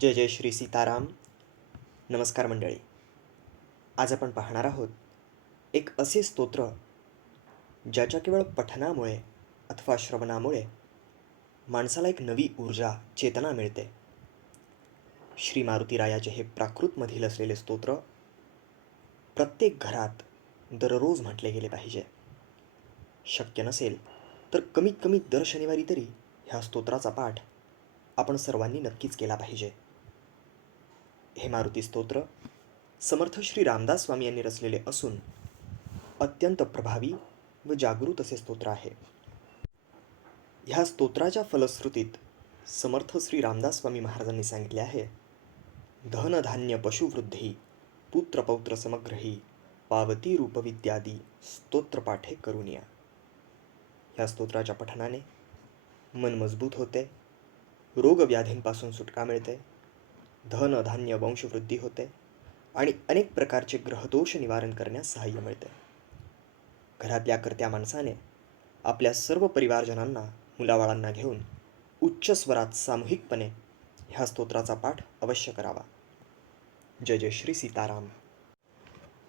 जय जय श्री सीताराम. नमस्कार मंडळी. आज आपण पाहणार आहोत एक असे स्तोत्र ज्याच्या केवळ पठनामुळे अथवा श्रवणामुळे माणसाला एक नवी ऊर्जा, चेतना मिळते. श्री मारुतीरायाचे हे प्राकृतमधील असलेले स्तोत्र प्रत्येक घरात दररोज म्हटले गेले पाहिजे. शक्य नसेल तर कमीत कमी दर शनिवारी तरी ह्या स्तोत्राचा पाठ आपण सर्वांनी नक्कीच केला पाहिजे. हे मारुती स्तोत्र समर्थ श्री रामदास स्वामी यांनी रचलेले असून अत्यंत प्रभावी व जागृत असे स्तोत्र आहे. ह्या स्तोत्राच्या फलश्रुतीत समर्थ श्री रामदास स्वामी महाराजांनी सांगितले आहे, धनधान्य पशुवृद्धी पुत्रपौत्र समग्रही पावती रूपविद्यादी स्तोत्रपाठे करुनिया. ह्या स्तोत्राच्या पठनाने मन मजबूत होते, रोगव्याधींपासून सुटका मिळते, धनधान्य वंशवृद्धी होते आणि अनेक प्रकारचे ग्रहदोष निवारण करण्यास सहाय्य मिळते. घरातल्या कर्त्या माणसाने आपल्या सर्व परिवारजनांना, मुलाबाळांना घेऊन उच्च स्वरात सामूहिकपणे ह्या स्तोत्राचा पाठ अवश्य करावा. जय जय श्री सीताराम.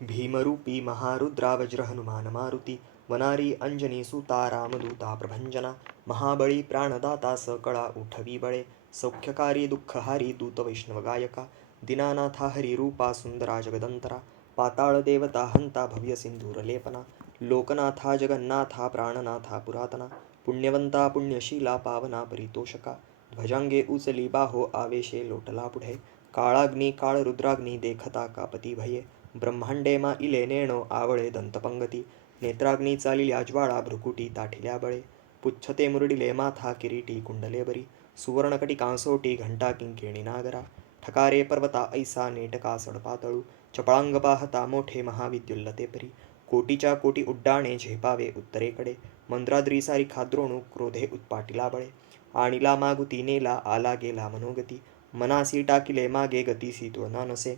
भीमरूपी महारुद्रा वज्र हनुमान मारुती वनारी अंजनी सुता रामदूता प्रभंजना महाबळी प्राणदाता सकळा उठवी बळे सौख्यकारी दुःखहारी दूत वैष्णव गायका दीनानाथा हरिरूपा सुंदरा जगदंतरा पाताळ देवता हंता भव्य सिंधूर लेपना लोकनाथा जगन्नाथा प्राणनाथा पुरातना पुण्यवंता पुण्यशीला पावना परितोषका ध्वजांगे उचली बाहो आवेशे लोटला पुढे काळाग्नी काळ रुद्राग्नी देखता कापती भये ब्रह्मांडे मा इले नेणो आवळे दंतपंगती नेत्राग्नी चालिल्या ज्वाळा भ्रुकुटी ताठिल्या बळे पुच्छते मुरडिले माथा किरीटी कुंडले बरी सुवर्णकटी कांसोटी घंटा किंकिणी नागरा ठकारे पर्वता ऐसा नेटका सडपातळू चपळांग पाहता मोठे महाविद्युल्लते परी कोटीच्या कोटी उड्डाणे झेपावे उत्तरेकडे मंद्राद्री सारी खाद्रोणू क्रोधे उत्पाटिला बळे आणिला मागुती नेला आला गेला मनोगती मनासी टाकिले मागे गतीसी तुळना नसे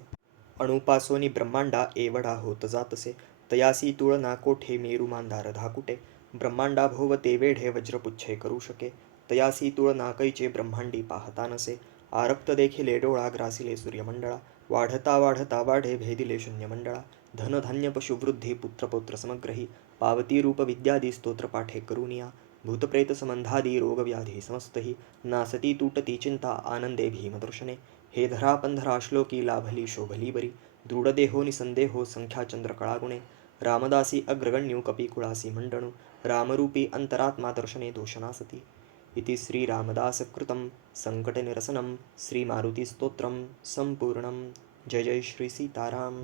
अणुपासोनी ब्रह्मांडा एवढा होत जातसे तयासी तुळना कोठे मेरू मांदार धाकुटे ब्रह्मांडा भोवते वेढे वज्रपुच्छे करू शके तयासी तुळना कैचे ब्रह्मांडी पाहता नसे आरक्त देखिले डोळा ग्रासिले सूर्यमंडळा वाढता वाढता वाढे भेदिले शून्यमंडळा धनधान्य पशुवृद्धी पुत्रपौत्र समग्रही पावती रूप विद्यादी स्तोत्रपाठे करुनिया भूतप्रेत संबंधादी रोगव्याधी समस्तही नासती तुटती चिंता आनंदे भीमदर्शने हे धरा पंधरा श्लोकी लाभली शोभली बरी दृढदेहो निसंदेहो संख्याचंद्र कळागुणे रामदासी अग्रगण्यू कपिकुळासी मंडणू रामरूपी अंतरात्मा दर्शने दोषनासती इति श्री रामदासकृतं संकटनिरसनं श्री मारुती स्तोत्रम संपूर्णं. जय जय श्री सीताराम.